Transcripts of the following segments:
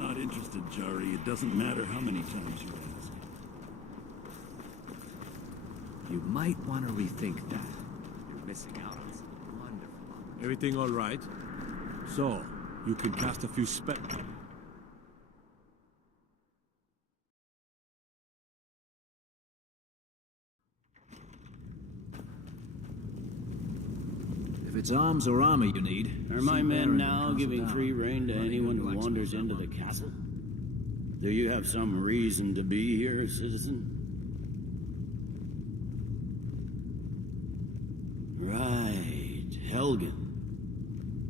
not interested, Jari. It doesn't matter how many times you ask. You might want to rethink that. You're missing out on some wonderful... Everything all right? So, you can cast a few spells. If it's arms or armor you need... Are my men now giving free rein to anyone who wanders into the castle? Do you have some reason to be here, citizen? Right, Helgen.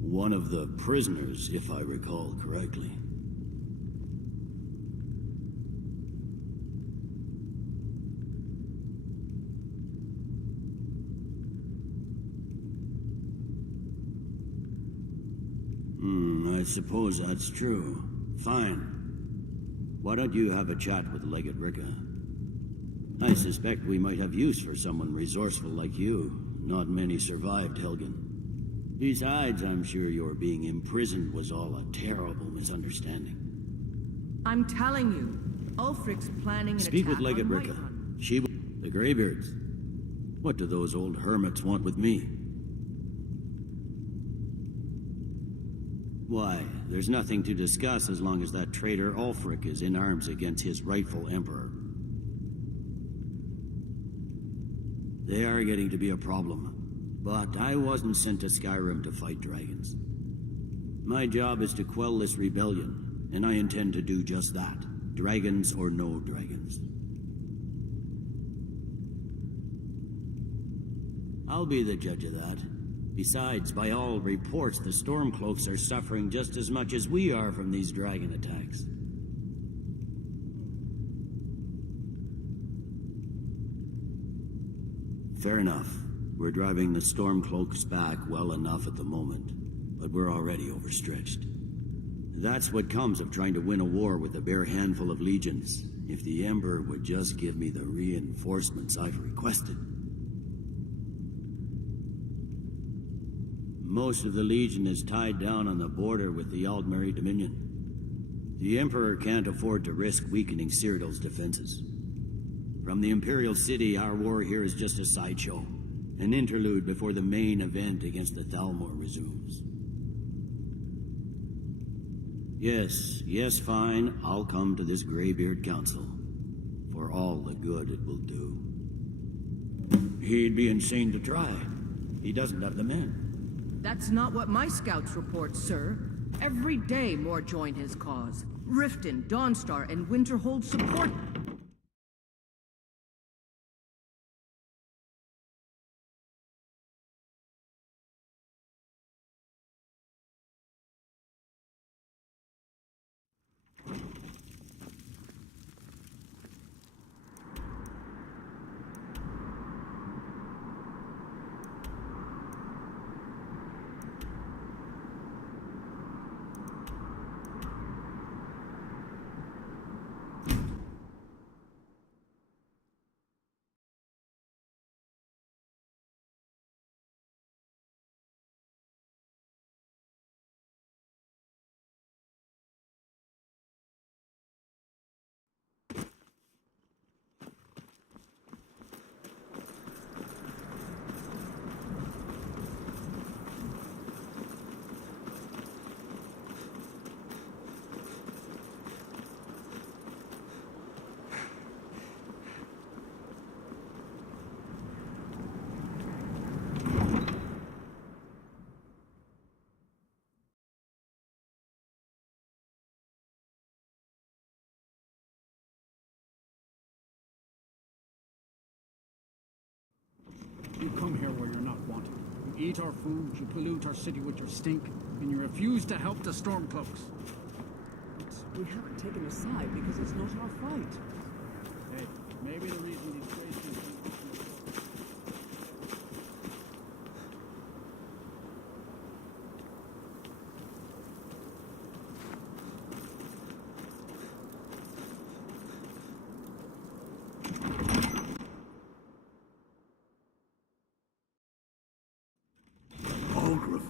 One of the prisoners, if I recall correctly. I suppose that's true. Fine. Why don't you have a chat with Legate Ricka? I suspect we might have use for someone resourceful like you. Not many survived, Helgen. Besides, I'm sure your being imprisoned was all a terrible misunderstanding. I'm telling you, Ulfric's planning an Speak with attack Legate on Ricka. Whiterun. She will... The Greybeards. What do those old hermits want with me? Why, there's nothing to discuss as long as that traitor Ulfric is in arms against his rightful emperor. They are getting to be a problem. But I wasn't sent to Skyrim to fight dragons. My job is to quell this rebellion, and I intend to do just that. Dragons or no dragons. I'll be the judge of that. Besides, by all reports, the Stormcloaks are suffering just as much as we are from these dragon attacks. Fair enough. We're driving the Stormcloaks back well enough at the moment, but we're already overstretched. That's what comes of trying to win a war with a bare handful of legions. If the Emperor would just give me the reinforcements I've requested. Most of the Legion is tied down on the border with the Aldmeri Dominion. The Emperor can't afford to risk weakening Cyrodiil's defenses. From the Imperial City, our war here is just a sideshow. An interlude before the main event against the Thalmor resumes. Yes, fine. I'll come to this Greybeard Council. For all the good it will do. He'd be insane to try. He doesn't have the men. That's not what my scouts report, sir. Every day more join his cause. Riften, Dawnstar, and Winterhold support... You come here where you're not wanted. You eat our food, you pollute our city with your stink, and you refuse to help the Stormcloaks. But we haven't taken a side because it's not our fight. Hey, maybe the reason these Graysons...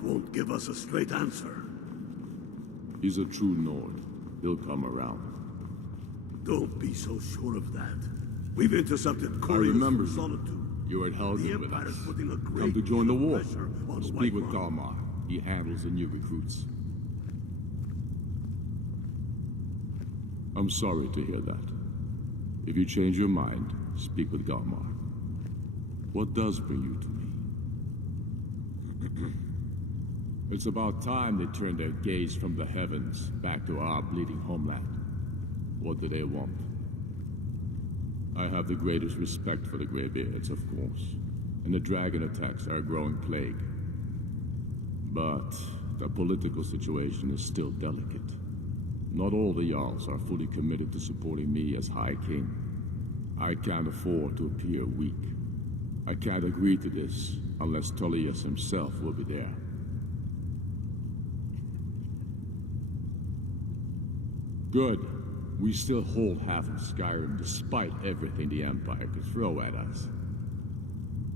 Won't give us a straight answer. He's a true Nord. He'll come around. Don't be so sure of that. We've intercepted I remember couriers from you. Solitude. You were at The Helgen with Empire us. is putting a great Come to join the deal of war. pressure on Speak with Whiterun. Galmar. He handles the new recruits. I'm sorry to hear that. If you change your mind, speak with Galmar. What does bring you to me? It's about time they turned their gaze from the heavens back to our bleeding homeland. What do they want? I have the greatest respect for the Greybeards, of course, and the dragon attacks are a growing plague. But the political situation is still delicate. Not all the Jarls are fully committed to supporting me as High King. I can't afford to appear weak. I can't agree to this unless Tullius himself will be there. Good. We still hold half of Skyrim despite everything the Empire could throw at us.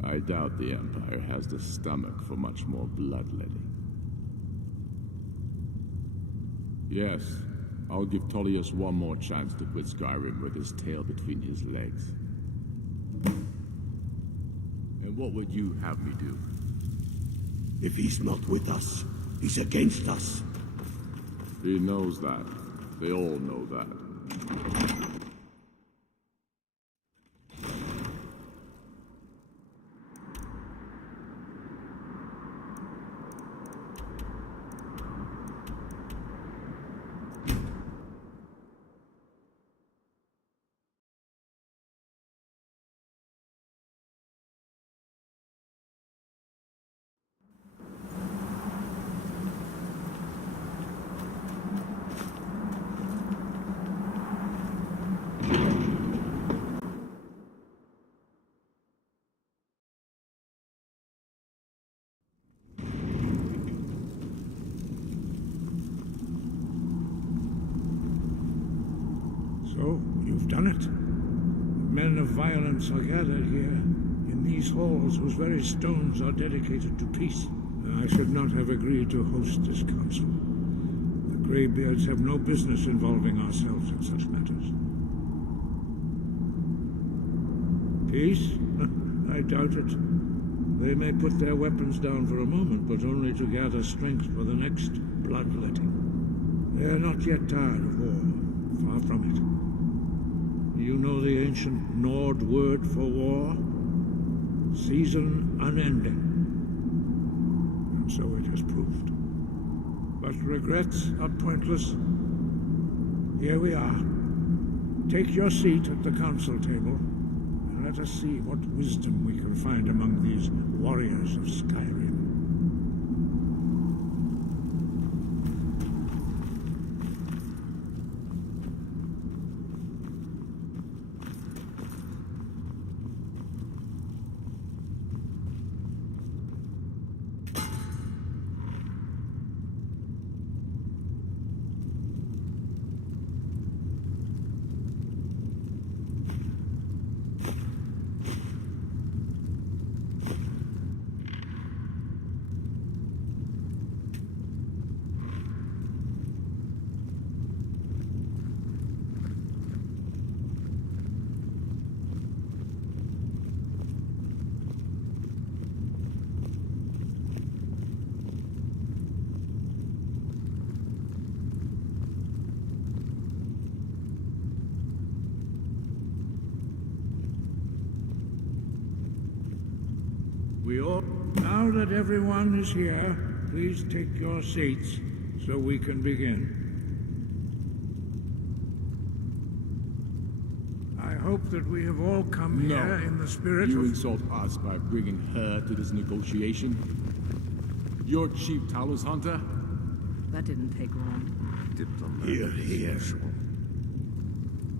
I doubt the Empire has the stomach for much more bloodletting. Yes, I'll give Tullius one more chance to quit Skyrim with his tail between his legs. And what would you have me do? If he's not with us, he's against us. He knows that. They all know that. So, you've done it. Men of violence are gathered here, in these halls whose very stones are dedicated to peace. I should not have agreed to host this council. The Greybeards have no business involving ourselves in such matters. Peace? I doubt it. They may put their weapons down for a moment, but only to gather strength for the next bloodletting. They are not yet tired of war. Far from it. You know the ancient Nord word for war? Season unending. And so it has proved. But regrets are pointless. Here we are. Take your seat at the council table, and let us see what wisdom we can find among these warriors of Skyrim. Now that everyone is here, please take your seats so we can begin. I hope that we have all come here in the spirit You of... insult us by bringing her to this negotiation? You're Chief Talos Hunter? That didn't take long. Here.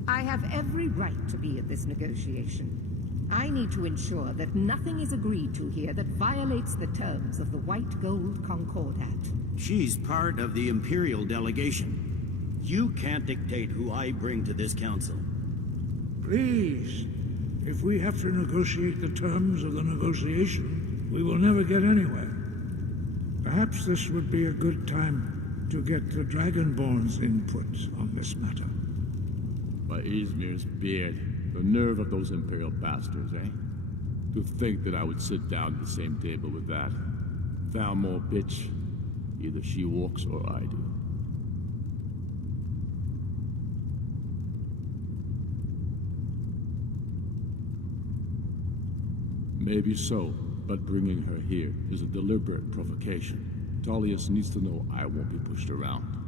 I have every right to be at this negotiation. I need to ensure that nothing is agreed to here that violates the terms of the White Gold Concordat. She's part of the Imperial delegation. You can't dictate who I bring to this council. Please, if we have to negotiate the terms of the negotiation, we will never get anywhere. Perhaps this would be a good time to get the Dragonborn's input on this matter. By Izmir's beard, the nerve of those Imperial bastards, eh? To think that I would sit down at the same table with that. Thalmor bitch. Either she walks or I do. Maybe so, but bringing her here is a deliberate provocation. Tullius needs to know I won't be pushed around.